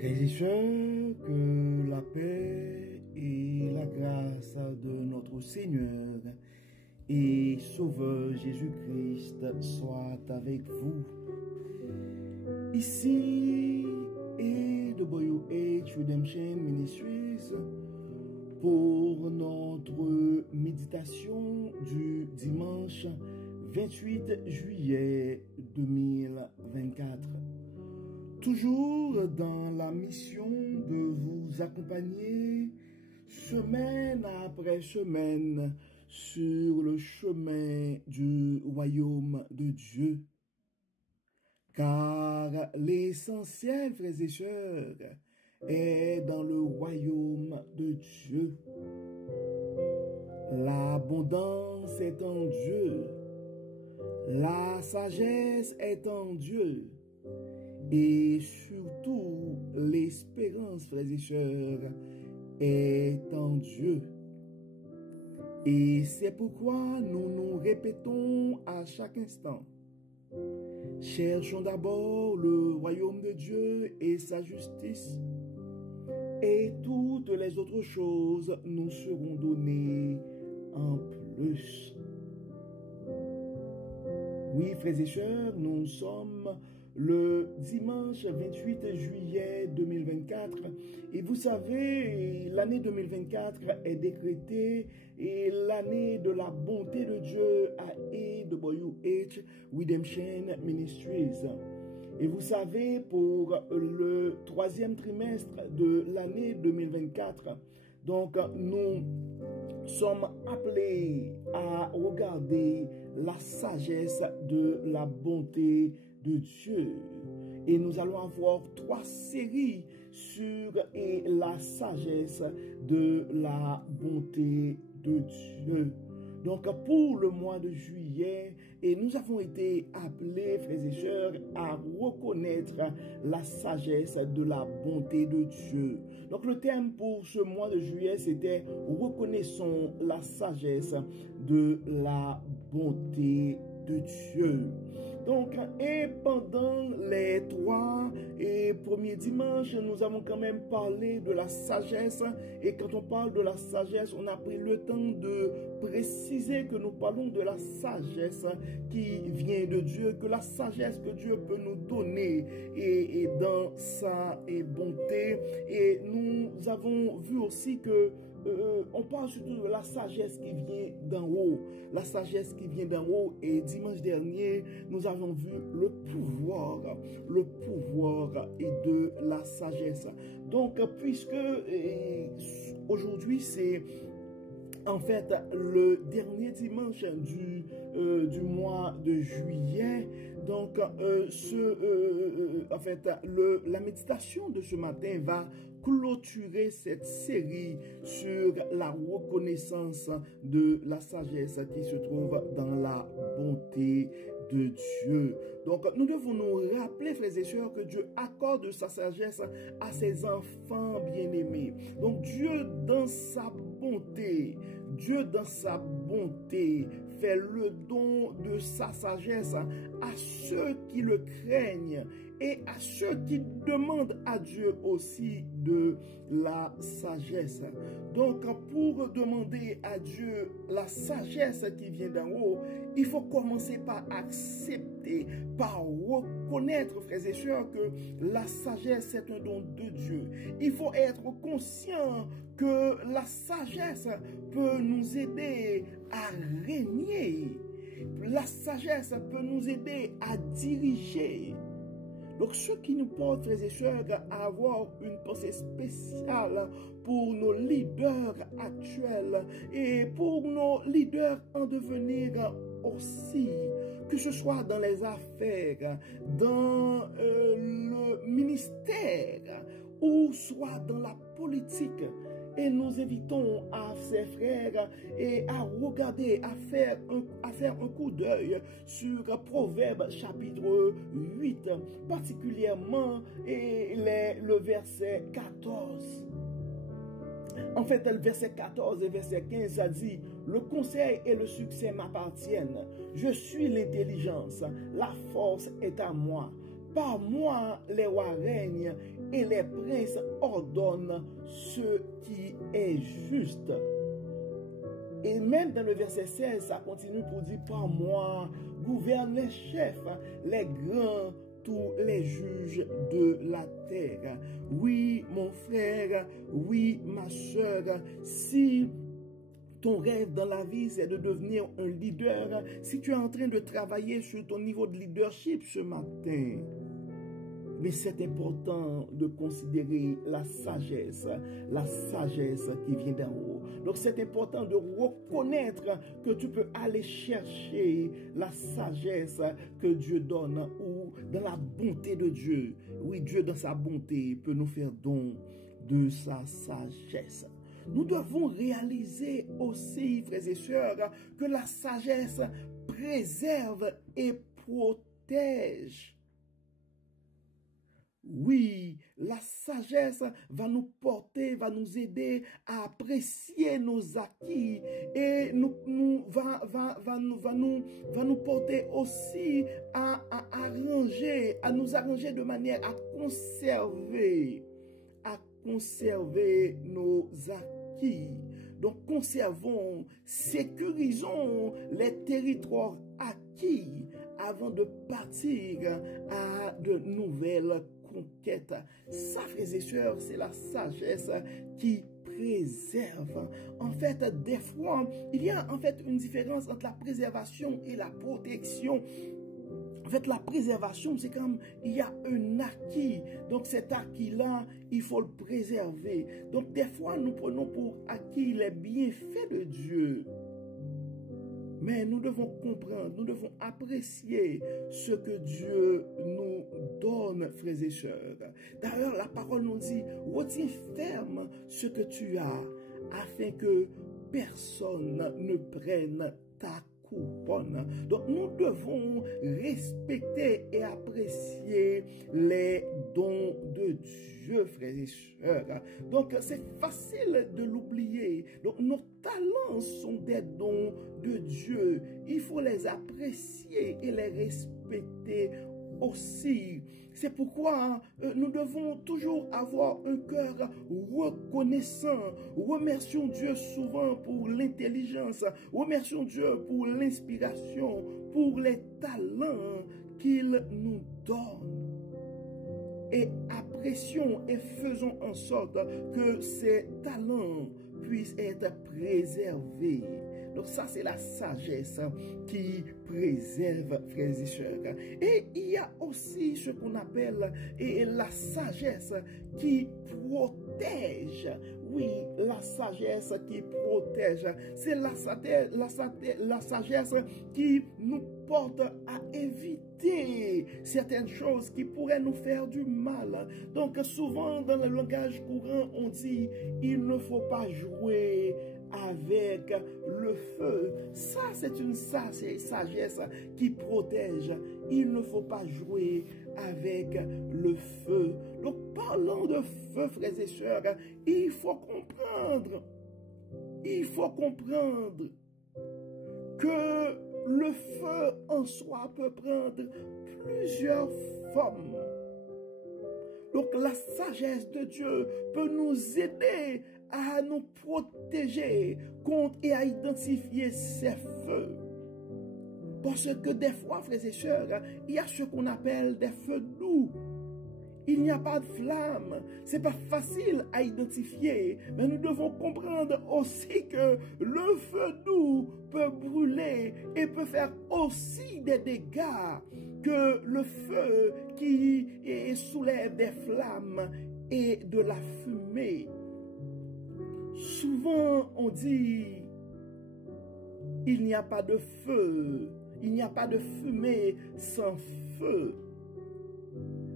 Frères et sœurs, que la paix et la grâce de notre Seigneur et Sauveur Jésus-Christ soient avec vous. Ici et de WH Redemption Ministries pour notre méditation du dimanche 28 juillet 2024. Toujours dans la mission de vous accompagner semaine après semaine sur le chemin du royaume de Dieu. Car l'essentiel, frères et sœurs, est dans le royaume de Dieu. L'abondance est en Dieu. La sagesse est en Dieu. Et surtout, l'espérance, frères et sœurs, est en Dieu. Et c'est pourquoi nous nous répétons à chaque instant. Cherchons d'abord le royaume de Dieu et sa justice, et toutes les autres choses nous seront données en plus. Oui, frères et sœurs, nous sommes le dimanche 28 juillet 2024 et vous savez, l'année 2024 est décrétée et l'année de la bonté de Dieu à AWH Redemption Ministries. Et vous savez, pour le troisième trimestre de l'année 2024, donc nous sommes appelés à regarder la sagesse de la bonté de Dieu. Et nous allons avoir 3 séries sur la sagesse de la bonté de Dieu. Donc pour le mois de juillet, et nous avons été appelés, frères et sœurs, à reconnaître la sagesse de la bonté de Dieu. Donc le thème pour ce mois de juillet, c'était « Reconnaissons la sagesse de la bonté de Dieu ». Donc, et pendant les 3 premiers dimanches, nous avons quand même parlé de la sagesse. Et quand on parle de la sagesse, on a pris le temps de préciser que nous parlons de la sagesse qui vient de Dieu, que la sagesse que Dieu peut nous donner et dans sa bonté. Et nous avons vu aussi que on parle surtout de la sagesse qui vient d'en haut. La sagesse qui vient d'en haut. Et dimanche dernier, nous avons vu le pouvoir de la sagesse. Donc, puisque aujourd'hui, c'est en fait le dernier dimanche du mois de juillet, donc la méditation de ce matin va clôturer cette série sur la reconnaissance de la sagesse qui se trouve dans la bonté de Dieu. Donc, nous devons nous rappeler, frères et sœurs, que Dieu accorde sa sagesse à ses enfants bien-aimés. Donc, Dieu, dans sa bonté, fait le don de sa sagesse à ceux qui le craignent et à ceux qui demandent à Dieu aussi de la sagesse. Donc, pour demander à Dieu la sagesse qui vient d'en haut, il faut commencer par accepter, par reconnaître, frères et sœurs, que la sagesse est un don de Dieu. Il faut être conscient que la sagesse peut nous aider à régner. La sagesse peut nous aider à diriger. Donc, ce qui nous porte, frères et sœurs, à avoir une pensée spéciale pour nos leaders actuels et pour nos leaders en devenir aussi, que ce soit dans les affaires, dans le ministère ou soit dans la politique. Et nous invitons à ces frères et à regarder, à faire un coup d'œil sur Proverbe chapitre 8, particulièrement le verset 14. En fait, le verset 14 et verset 15, ça dit « Le conseil et le succès m'appartiennent. Je suis l'intelligence. La force est à moi. Par moi, les rois règnent et les princes ordonnent ce qui est juste. Et même dans le verset 16, ça continue pour dire, par moi, gouverne les chefs, les grands, tous les juges de la terre. Oui, mon frère, oui, ma soeur, si ton rêve dans la vie, c'est de devenir un leader, si tu es en train de travailler sur ton niveau de leadership ce matin, mais c'est important de considérer la sagesse qui vient d'en haut. Donc c'est important de reconnaître que tu peux aller chercher la sagesse que Dieu donne ou dans la bonté de Dieu. Oui, Dieu dans sa bonté peut nous faire don de sa sagesse. Nous devons réaliser aussi, frères et sœurs, que la sagesse préserve et protège. Oui, la sagesse va nous porter, va nous aider à apprécier nos acquis et va nous porter aussi à nous arranger de manière à conserver nos acquis. Donc conservons, sécurisons les territoires acquis avant de partir à de nouvelles conquête. Ça, frères et sœurs, c'est la sagesse qui préserve. En fait, des fois, il y a en fait une différence entre la préservation et la protection. En fait, la préservation, c'est comme il y a un acquis. Donc, cet acquis-là, il faut le préserver. Donc, des fois, nous prenons pour acquis les bienfaits de Dieu. Mais nous devons comprendre, nous devons apprécier ce que Dieu nous donne, frères et sœurs. D'ailleurs, la parole nous dit, retiens ferme ce que tu as, afin que personne ne prenne ta couronne. Donc, nous devons respecter et apprécier les dons de Dieu, frères et sœurs. Donc, c'est facile de l'oublier. Donc, nos talents sont des dons de Dieu. Il faut les apprécier et les respecter aussi. C'est pourquoi nous devons toujours avoir un cœur reconnaissant. Remercions Dieu souvent pour l'intelligence. Remercions Dieu pour l'inspiration, pour les talents qu'il nous donne. Et apprécions et faisons en sorte que ces talents puissent être préservés. Donc ça, c'est la sagesse qui préserve, frères et sœurs. Et il y a aussi ce qu'on appelle la sagesse qui protège. Oui, la sagesse qui protège. C'est la sagesse qui nous porte à éviter certaines choses qui pourraient nous faire du mal. Donc souvent dans le langage courant, on dit il ne faut pas jouer avec le feu. Ça, c'est une sagesse qui protège. Il ne faut pas jouer avec le feu. Donc, parlant de feu, frères et sœurs, il faut comprendre que le feu en soi peut prendre plusieurs formes. Donc la sagesse de Dieu peut nous aider à nous protéger contre et à identifier ces feux. Parce que des fois, frères et sœurs, il y a ce qu'on appelle des feux doux. Il n'y a pas de flamme. C'est pas facile à identifier. Mais nous devons comprendre aussi que le feu doux peut brûler et peut faire aussi des dégâts que le feu qui soulève des flammes et de la fumée. Souvent, on dit, il n'y a pas de feu, il n'y a pas de fumée sans feu.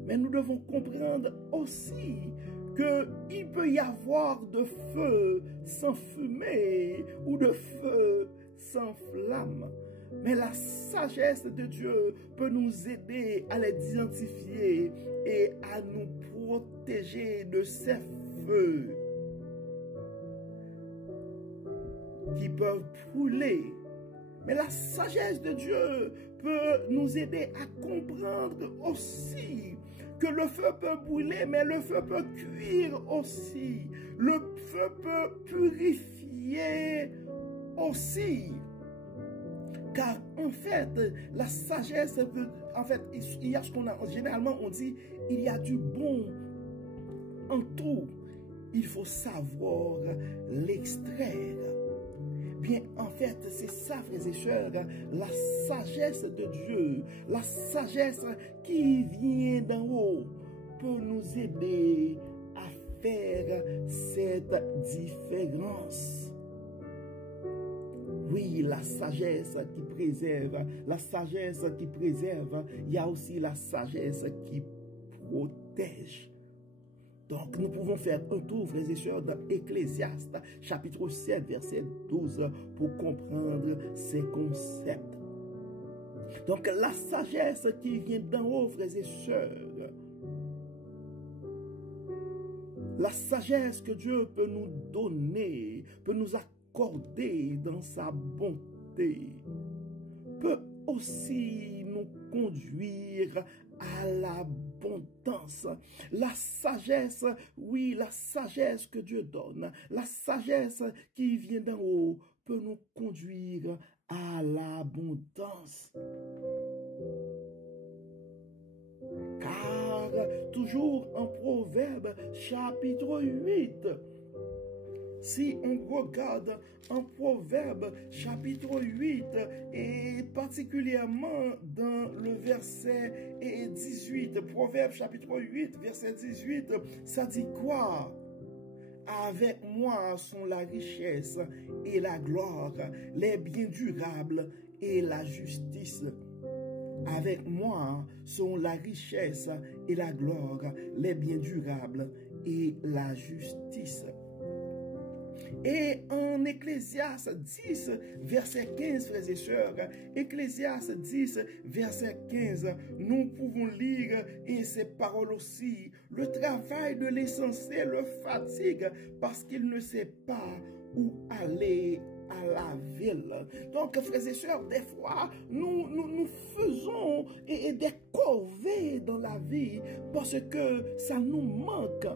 Mais nous devons comprendre aussi qu'il peut y avoir de feu sans fumée ou de feu sans flamme. Mais la sagesse de Dieu peut nous aider à les identifier et à nous protéger de ces feux qui peuvent brûler. Mais la sagesse de Dieu peut nous aider à comprendre aussi que le feu peut brûler, mais le feu peut cuire aussi. Le feu peut purifier aussi. Car en fait, la sagesse, en fait, il y a ce qu'on a, généralement on dit, il y a du bon en tout. Il faut savoir l'extraire. Bien, en fait, c'est ça, frères et sœurs, la sagesse de Dieu, la sagesse qui vient d'en haut, peut nous aider à faire cette différence. Oui, la sagesse qui préserve, il y a aussi la sagesse qui protège. Donc, nous pouvons faire un tour, frères et sœurs, dans Ecclésiaste, chapitre 7, verset 12, pour comprendre ces concepts. Donc, la sagesse qui vient d'en haut, frères et sœurs, la sagesse que Dieu peut nous donner, peut nous accorder dans sa bonté, peut aussi nous conduire à l'abondance. La sagesse, oui, la sagesse que Dieu donne, la sagesse qui vient d'en haut peut nous conduire à l'abondance. Car, toujours en Proverbe, chapitre 8, si on regarde en Proverbe chapitre 8 et particulièrement dans le verset 18, Proverbe chapitre 8, verset 18, ça dit quoi? Avec moi sont la richesse et la gloire, les biens durables et la justice. Avec moi sont la richesse et la gloire, les biens durables et la justice. Et en Ecclésiaste 10, verset 15, frères et sœurs, Ecclésiaste 10, verset 15, nous pouvons lire, et ces paroles aussi, le travail de l'insensé le fatigue parce qu'il ne sait pas où aller à la ville. Donc, frères et sœurs, des fois, nous faisons des corvées dans la vie parce que ça nous manque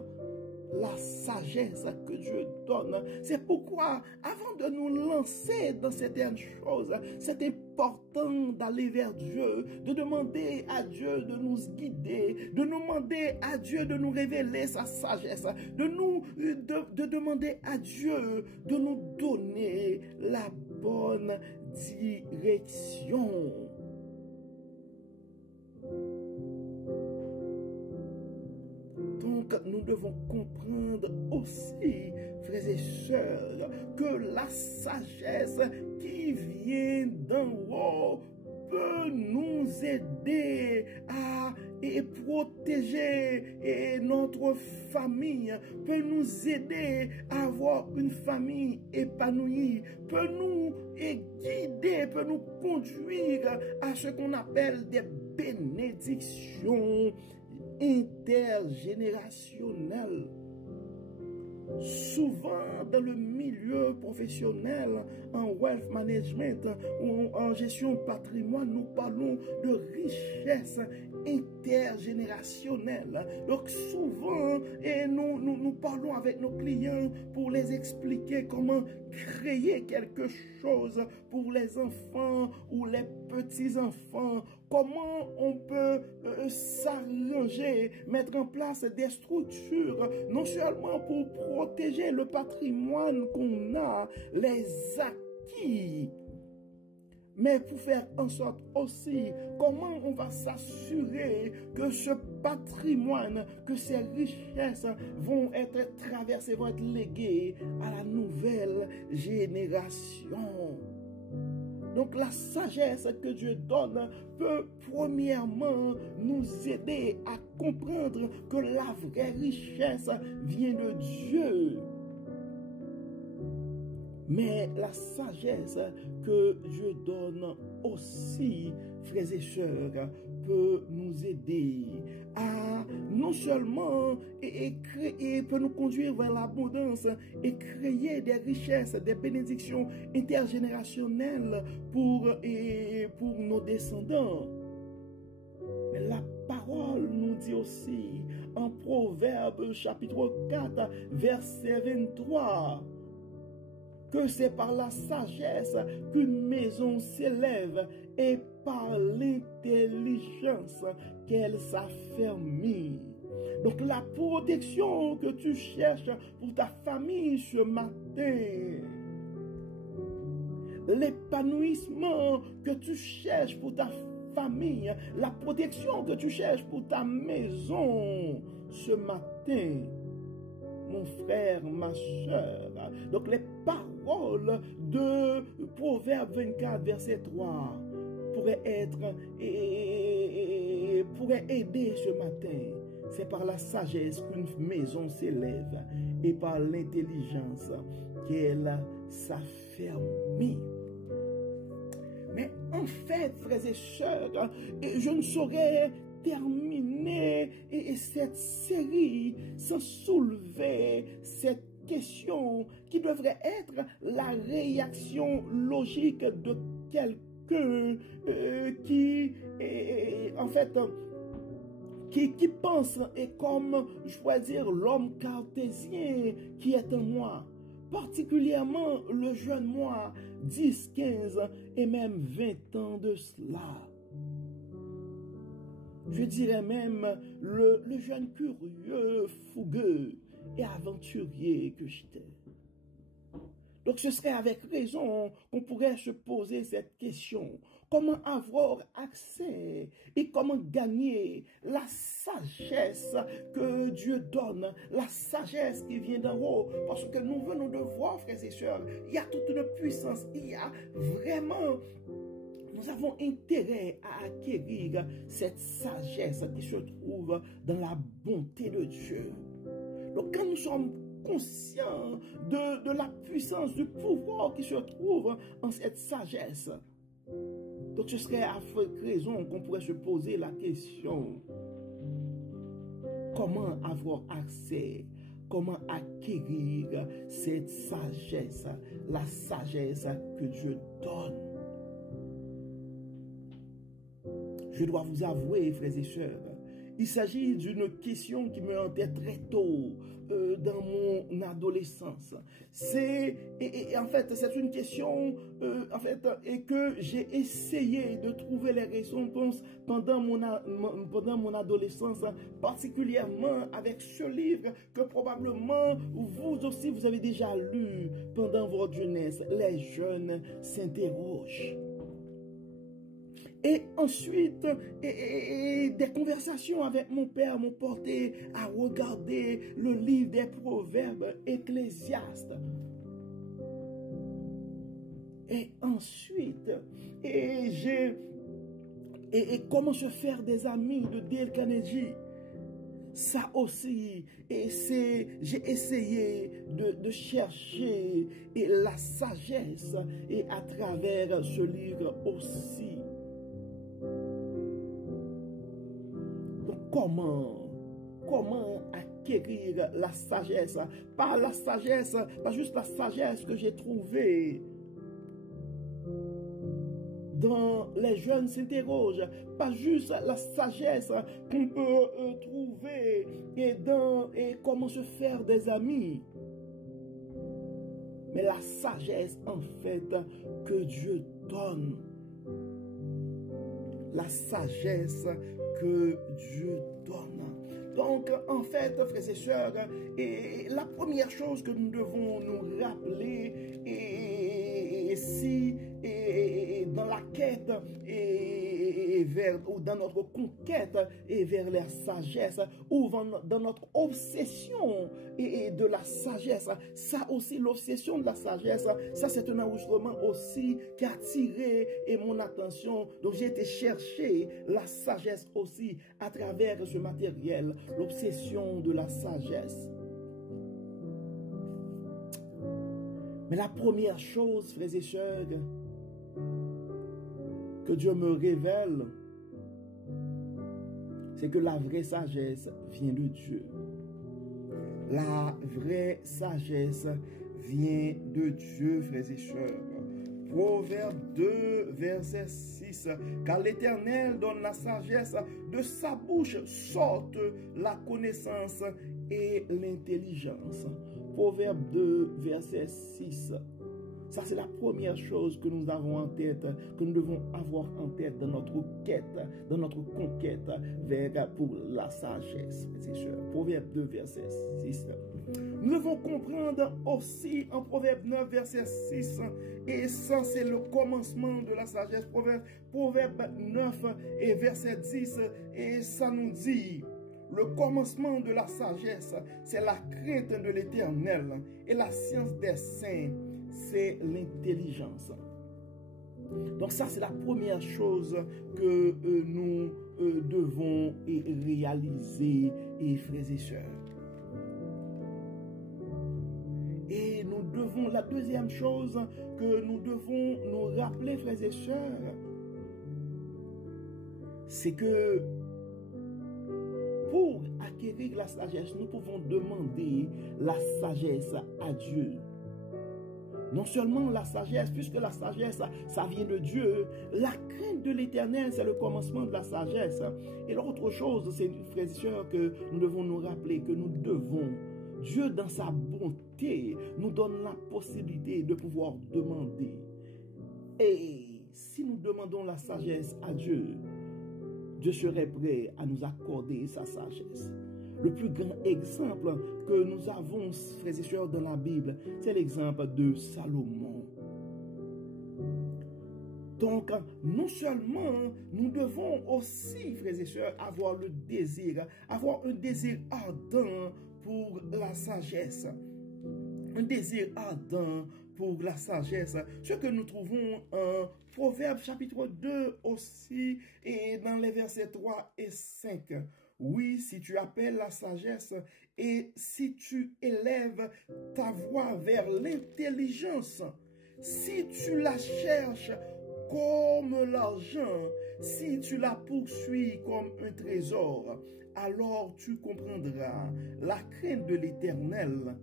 la sagesse que Dieu donne. C'est pourquoi, avant de nous lancer dans certaines choses, c'est important d'aller vers Dieu, de demander à Dieu de nous guider, de demander à Dieu de nous révéler sa sagesse, de demander à Dieu de nous donner la bonne direction. Donc, nous devons comprendre aussi, frères et sœurs, que la sagesse qui vient d'en haut peut nous aider à protéger notre famille, peut nous aider à avoir une famille épanouie, peut nous guider, peut nous conduire à ce qu'on appelle des bénédictions intergénérationnel. Souvent dans le milieu professionnel, en wealth management ou en gestion de patrimoine, nous parlons de richesse intergénérationnelle. Donc souvent, nous parlons avec nos clients pour les expliquer comment créer quelque chose pour les enfants ou les petits-enfants, comment on peut s'arranger, mettre en place des structures, non seulement pour protéger le patrimoine qu'on a, les acquis, mais pour faire en sorte aussi comment on va s'assurer que ce patrimoine, que ces richesses vont être traversées, vont être léguées à la nouvelle génération. Donc la sagesse que Dieu donne peut premièrement nous aider à comprendre que la vraie richesse vient de Dieu. Mais la sagesse que Dieu donne aussi, frères et sœurs, peut nous aider à non seulement créer, peut nous conduire vers l'abondance et créer des richesses, des bénédictions intergénérationnelles pour nos descendants. Mais la parole parole nous dit aussi en Proverbe chapitre 4, verset 23, que c'est par la sagesse qu'une maison s'élève et par l'intelligence qu'elle s'affermit. Donc la protection que tu cherches pour ta famille ce matin, l'épanouissement que tu cherches pour ta famille, la protection que tu cherches pour ta maison ce matin, mon frère, ma soeur. Donc les paroles de Proverbe 24, verset 3 pourraient aider ce matin. C'est par la sagesse qu'une maison s'élève et par l'intelligence qu'elle s'affermit. Mais en fait, frères et sœurs, je ne saurais terminer cette série sans soulever cette question qui devrait être la réaction logique de quelqu'un qui, en fait, qui pense, et comme je pourrais dire l'homme cartésien qui est en moi, particulièrement le jeune moi, 10, 15 et même 20 ans de cela. Je dirais même le jeune curieux, fougueux et aventurier que j'étais. Donc ce serait avec raison qu'on pourrait se poser cette question. Comment avoir accès et comment gagner la sagesse que Dieu donne, la sagesse qui vient d'en haut. Parce que nous venons de voir, frères et sœurs, il y a toute une puissance, il y a vraiment... Nous avons intérêt à acquérir cette sagesse qui se trouve dans la bonté de Dieu. Donc quand nous sommes conscients de la puissance, du pouvoir qui se trouve en cette sagesse, donc ce serait à raison qu'on pourrait se poser la question: comment avoir accès, comment acquérir cette sagesse, la sagesse que Dieu donne? Je dois vous avouer, frères et sœurs, il s'agit d'une question qui me hantait très tôt dans mon adolescence. En fait, c'est une question et que j'ai essayé de trouver les réponses pendant mon adolescence, particulièrement avec ce livre que probablement vous aussi vous avez déjà lu pendant votre jeunesse. Les jeunes s'interrogent. Et ensuite, des conversations avec mon père m'ont porté à regarder le livre des Proverbes Ecclésiastes. Et ensuite, comment se faire des amis de Dale Carnegie. Ça aussi, j'ai essayé de chercher la sagesse et à travers ce livre aussi. Comment acquérir la sagesse? Pas la sagesse, pas juste la sagesse que j'ai trouvée dans Les Jeunes s'interrogent, pas juste la sagesse qu'on peut trouver et comment se faire des amis, mais la sagesse en fait que Dieu donne. La sagesse que Dieu donne. Donc, en fait, frères et sœurs, la première chose que nous devons nous rappeler, dans la quête ou dans notre conquête vers la sagesse, ou dans notre obsession de la sagesse, ça aussi, l'obsession de la sagesse, ça c'est un enregistrement aussi qui a attiré mon attention. Donc j'ai été chercher la sagesse aussi à travers ce matériel, l'obsession de la sagesse. Mais la première chose, frères et sœurs, que Dieu me révèle, c'est que la vraie sagesse vient de Dieu. La vraie sagesse vient de Dieu, frères et sœurs. Proverbe 2, verset 6. Car l'Éternel donne la sagesse, de sa bouche sortent la connaissance et l'intelligence. Proverbe 2, verset 6. Ça, c'est la première chose que nous avons en tête, que nous devons avoir en tête dans notre quête, dans notre conquête pour la sagesse. C'est sûr. Proverbe 2, verset 6. Nous devons comprendre aussi en Proverbe 9, verset 6, et ça, c'est le commencement de la sagesse. Proverbe 9 et verset 10, et ça nous dit... Le commencement de la sagesse, c'est la crainte de l'Éternel. Et la science des saints, c'est l'intelligence. Donc ça, c'est la première chose que nous devons réaliser, frères et sœurs. Et nous devons, la deuxième chose que nous devons nous rappeler, frères et sœurs, c'est que pour acquérir la sagesse, nous pouvons demander la sagesse à Dieu. Non seulement la sagesse, puisque la sagesse, ça vient de Dieu. La crainte de l'Éternel, c'est le commencement de la sagesse. Et l'autre chose, c'est, frères et sœurs, que nous devons nous rappeler que nous devons, Dieu dans sa bonté, nous donne la possibilité de pouvoir demander. Et si nous demandons la sagesse à Dieu, Dieu serait prêt à nous accorder sa sagesse. Le plus grand exemple que nous avons, frères et sœurs, dans la Bible, c'est l'exemple de Salomon. Donc, non seulement nous devons aussi, frères et sœurs, avoir un désir ardent pour la sagesse. Un désir ardent pour la sagesse. Ce que nous trouvons en Proverbe chapitre 2 aussi, et dans les versets 3 et 5. Oui, si tu appelles la sagesse et si tu élèves ta voix vers l'intelligence, si tu la cherches comme l'argent, si tu la poursuis comme un trésor, alors tu comprendras la crainte de l'Éternel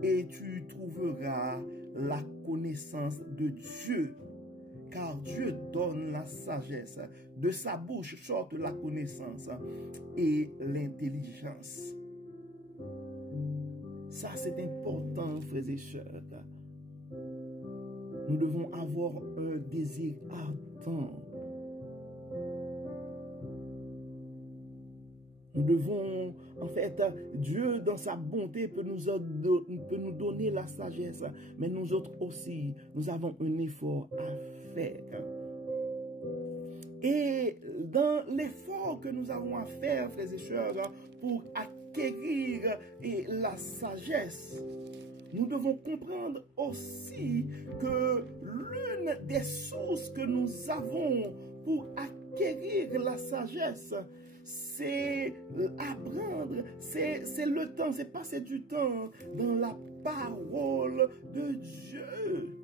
et tu trouveras la connaissance de Dieu. Car Dieu donne la sagesse. De sa bouche sortent la connaissance et l'intelligence. Ça, c'est important, frères et sœurs. Nous devons avoir un désir ardent. Nous devons, en fait, Dieu dans sa bonté peut nous donner la sagesse, mais nous autres aussi, nous avons un effort à faire. Et dans l'effort que nous avons à faire, frères et sœurs, pour acquérir la sagesse, nous devons comprendre aussi que l'une des sources que nous avons pour acquérir la sagesse, c'est apprendre, c'est le temps, c'est passer du temps dans la parole de Dieu.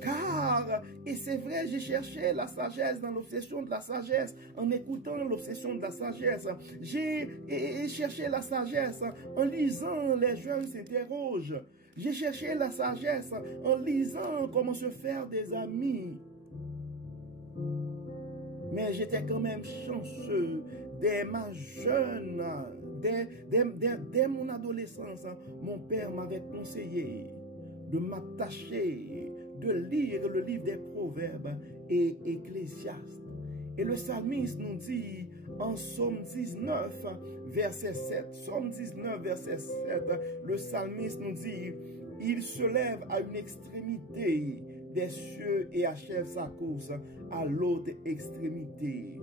Car, et c'est vrai, j'ai cherché la sagesse dans l'obsession de la sagesse, en écoutant l'obsession de la sagesse. J'ai cherché la sagesse en lisant Les Jeunes s'interrogent. J'ai cherché la sagesse en lisant Comment se faire des amis. Mais j'étais quand même chanceux dès ma jeune, dès mon adolescence. Mon père m'avait conseillé de m'attacher, de lire le livre des Proverbes et Ecclésiastes. Et le psalmiste nous dit en Psaume 19, verset 7, Psaume 19, verset 7, le psalmiste nous dit, il se lève à une extrémité des cieux et achève sa course à l'autre extrémité.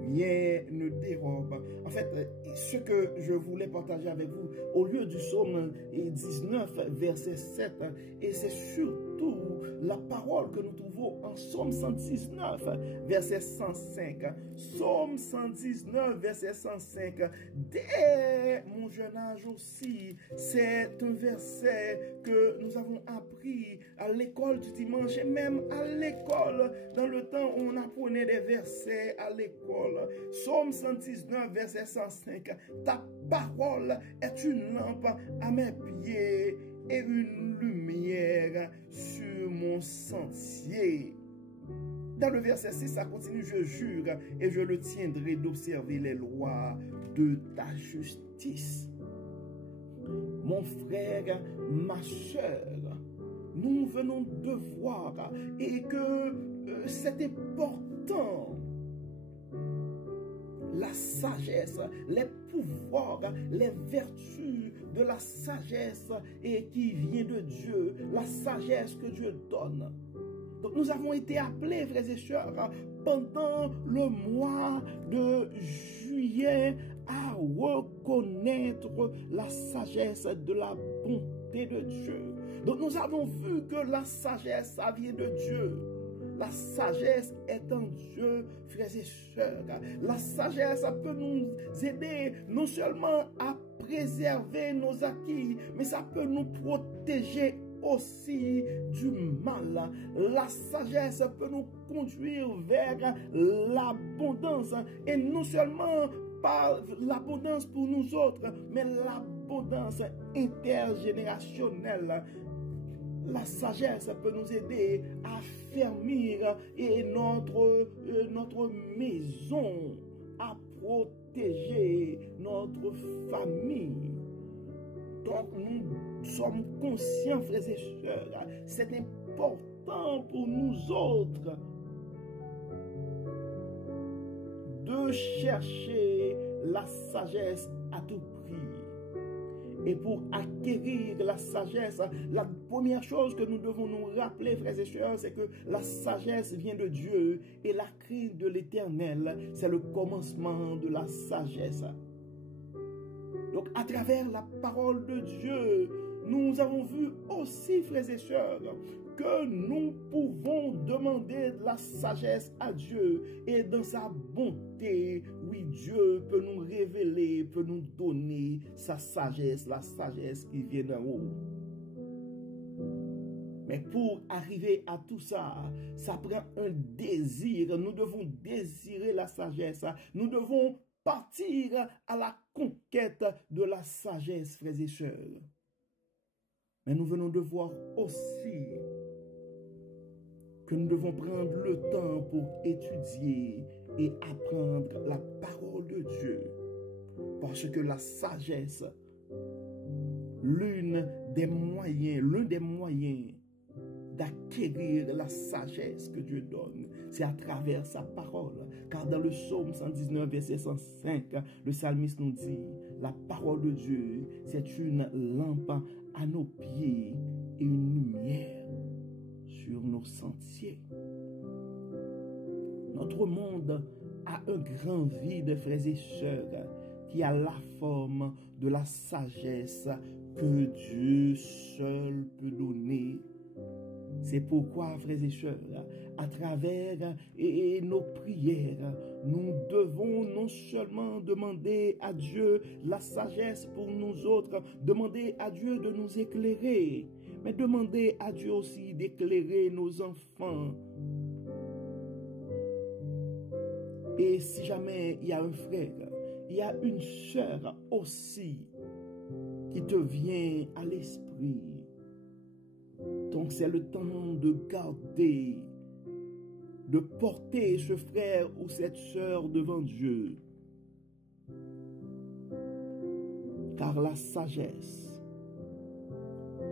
Rien ne dérobe. En fait, ce que je voulais partager avec vous, au lieu du psaume 19, verset 7, et c'est surtout la parole que nous trouvons en psaume 119, verset 105. Psaume 119, verset 105. Dès mon jeune âge aussi, c'est un verset que nous avons appris à l'école du dimanche, et même à l'école, dans le temps où on apprenait des versets à l'école. Psaume 119, verset 105. Ta parole est une lampe à mes pieds et une lumière sur mon sentier. Dans le verset 6, ça continue, je jure et je le tiendrai d'observer les lois de ta justice. Mon frère, ma soeur, nous venons de voir et que c'est important. La sagesse, les pouvoirs, les vertus de la sagesse et qui vient de Dieu, la sagesse que Dieu donne. Donc nous avons été appelés, frères et sœurs, pendant le mois de juillet à reconnaître la sagesse de la bonté de Dieu. Donc nous avons vu que la sagesse, ça vient de Dieu. La sagesse est en Dieu, frères et sœurs. La sagesse peut nous aider non seulement à préserver nos acquis, mais ça peut nous protéger aussi du mal. La sagesse peut nous conduire vers l'abondance, et non seulement par l'abondance pour nous autres, mais l'abondance intergénérationnelle. La sagesse peut nous aider à fermir notre maison, à protéger notre famille. Donc nous sommes conscients, frères et sœurs, c'est important pour nous autres de chercher la sagesse à tout prix. Et pour acquérir la sagesse, la première chose que nous devons nous rappeler, frères et sœurs, c'est que la sagesse vient de Dieu et la crainte de l'Éternel, c'est le commencement de la sagesse. Donc, à travers la parole de Dieu, nous avons vu aussi, frères et sœurs, que nous pouvons demander de la sagesse à Dieu et dans sa bonté, oui, Dieu peut nous révéler, peut nous donner sa sagesse, la sagesse qui vient d'en haut. Mais pour arriver à tout ça, ça prend un désir. Nous devons désirer la sagesse. Nous devons partir à la conquête de la sagesse, frères et sœurs. Mais nous venons de voir aussi que nous devons prendre le temps pour étudier et apprendre la parole de Dieu. Parce que la sagesse, l'un des moyens d'acquérir la sagesse que Dieu donne, c'est à travers sa parole. Car dans le psaume 119, verset 105, le psalmiste nous dit, la parole de Dieu, c'est une lampe à nos pieds et une lumière sur nos sentiers. Notre monde a un grand vide, frères et sœurs, qui a la forme de la sagesse que Dieu seul peut donner. C'est pourquoi, frères et sœurs, à travers nos prières, nous devons non seulement demander à Dieu la sagesse pour nous autres, demander à Dieu de nous éclairer, mais demander à Dieu aussi d'éclairer nos enfants. Et si jamais il y a un frère, il y a une sœur aussi qui te vient à l'esprit, donc c'est le temps de garder, de porter ce frère ou cette sœur devant Dieu. Car la sagesse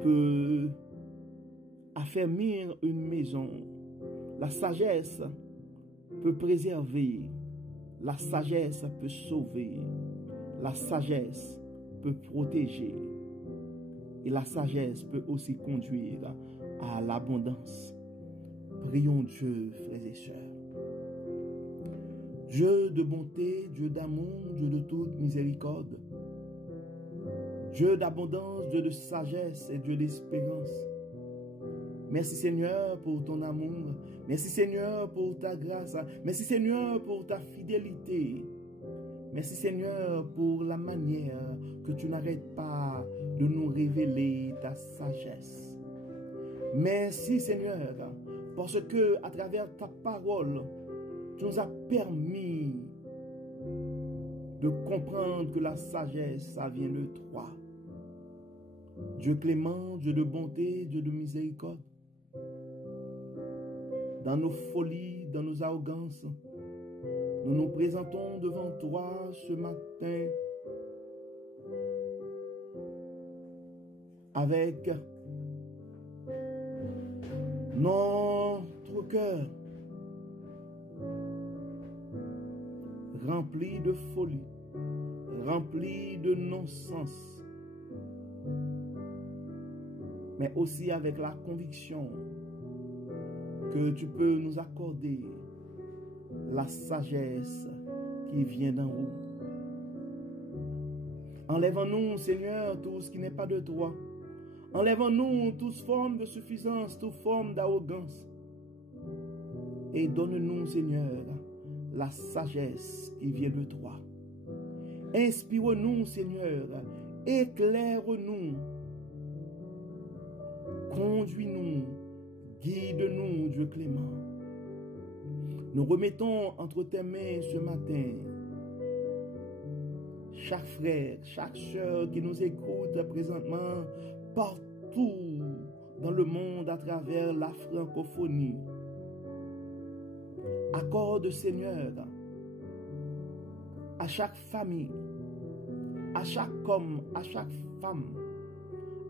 peut affermir une maison. La sagesse peut préserver. La sagesse peut sauver. La sagesse peut protéger. Et la sagesse peut aussi conduire à l'abondance. Prions Dieu, frères et sœurs. Dieu de bonté, Dieu d'amour, Dieu de toute miséricorde, Dieu d'abondance, Dieu de sagesse et Dieu d'espérance. Merci Seigneur pour ton amour. Merci Seigneur pour ta grâce. Merci Seigneur pour ta fidélité. Merci Seigneur pour la manière que tu n'arrêtes pas de nous révéler ta sagesse. Merci Seigneur parce que à travers ta parole, tu nous as permis de comprendre que la sagesse, ça vient de toi. Dieu clément, Dieu de bonté, Dieu de miséricorde. Dans nos folies, dans nos arrogances, nous nous présentons devant toi ce matin avec notre cœur rempli de folie, rempli de non-sens, mais aussi avec la conviction que tu peux nous accorder la sagesse qui vient d'en haut. Enlève en nous, Seigneur, tout ce qui n'est pas de toi. Enlève en nous toute forme de suffisance, toute forme d'arrogance. Et donne-nous, Seigneur, la sagesse qui vient de toi. Inspire-nous, Seigneur. Éclaire-nous. Conduis-nous. Guide-nous, Dieu clément. Nous remettons entre tes mains ce matin chaque frère, chaque sœur qui nous écoute présentement partout dans le monde à travers la francophonie. Accorde, Seigneur, à chaque famille, à chaque homme, à chaque femme,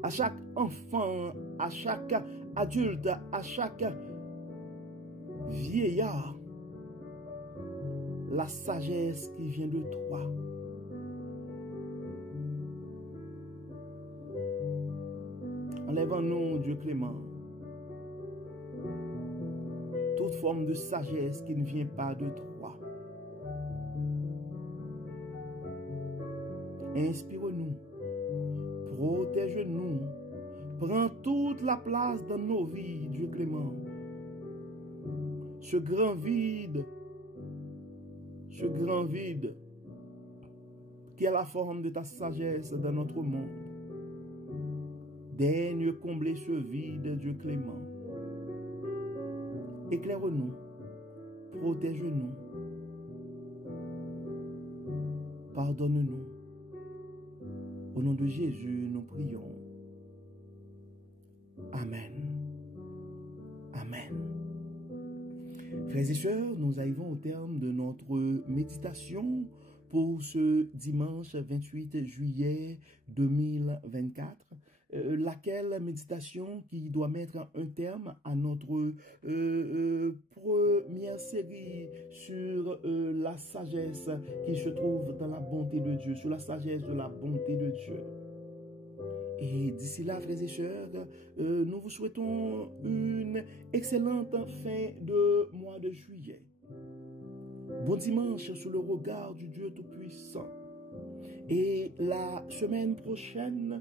à chaque enfant, à chaque adulte, à chaque vieillard, la sagesse qui vient de toi. Enlève en nous, Dieu clément, toute forme de sagesse qui ne vient pas de toi. Inspire-nous, protège-nous, prends toute la place dans nos vies, Dieu clément. Ce grand vide qui est la forme de ta sagesse dans notre monde. Daigne combler ce vide, Dieu clément. Éclaire-nous, protège-nous, pardonne-nous. Au nom de Jésus, nous prions. Amen. Amen. Frères et sœurs, nous arrivons au terme de notre méditation pour ce dimanche 28 juillet 2024. Laquelle méditation qui doit mettre un terme à notre première série sur la sagesse qui se trouve dans la bonté de Dieu, sur la sagesse de la bonté de Dieu. Et d'ici là, frères et sœurs, nous vous souhaitons une excellente fin de mois de juillet. Bon dimanche sous le regard du Dieu Tout-Puissant. Et la semaine prochaine,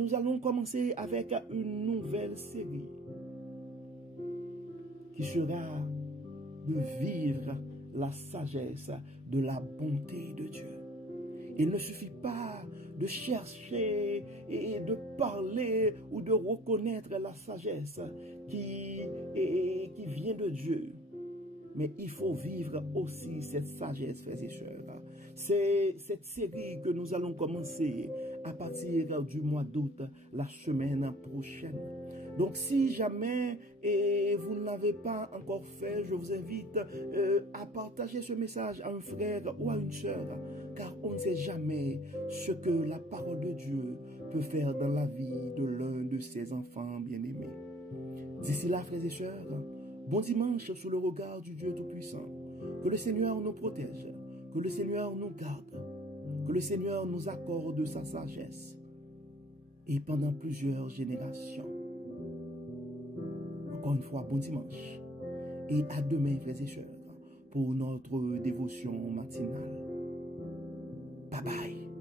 nous allons commencer avec une nouvelle série qui sera de vivre la sagesse de la bonté de Dieu. Il ne suffit pas de chercher et de parler ou de reconnaître la sagesse qui vient de Dieu. Mais il faut vivre aussi cette sagesse, frères et sœurs. C'est cette série que nous allons commencer à partir du mois d'août, la semaine prochaine. Donc, si jamais vous ne l'avez pas encore fait, je vous invite à partager ce message à un frère ou à une sœur, car on ne sait jamais ce que la parole de Dieu peut faire dans la vie de l'un de ses enfants bien-aimés. D'ici là, frères et sœurs, bon dimanche sous le regard du Dieu Tout-Puissant. Que le Seigneur nous protège, que le Seigneur nous garde, que le Seigneur nous accorde sa sagesse. Et pendant plusieurs générations. Encore une fois, bon dimanche. Et à demain, frères et sœurs, pour notre dévotion matinale. Bye bye.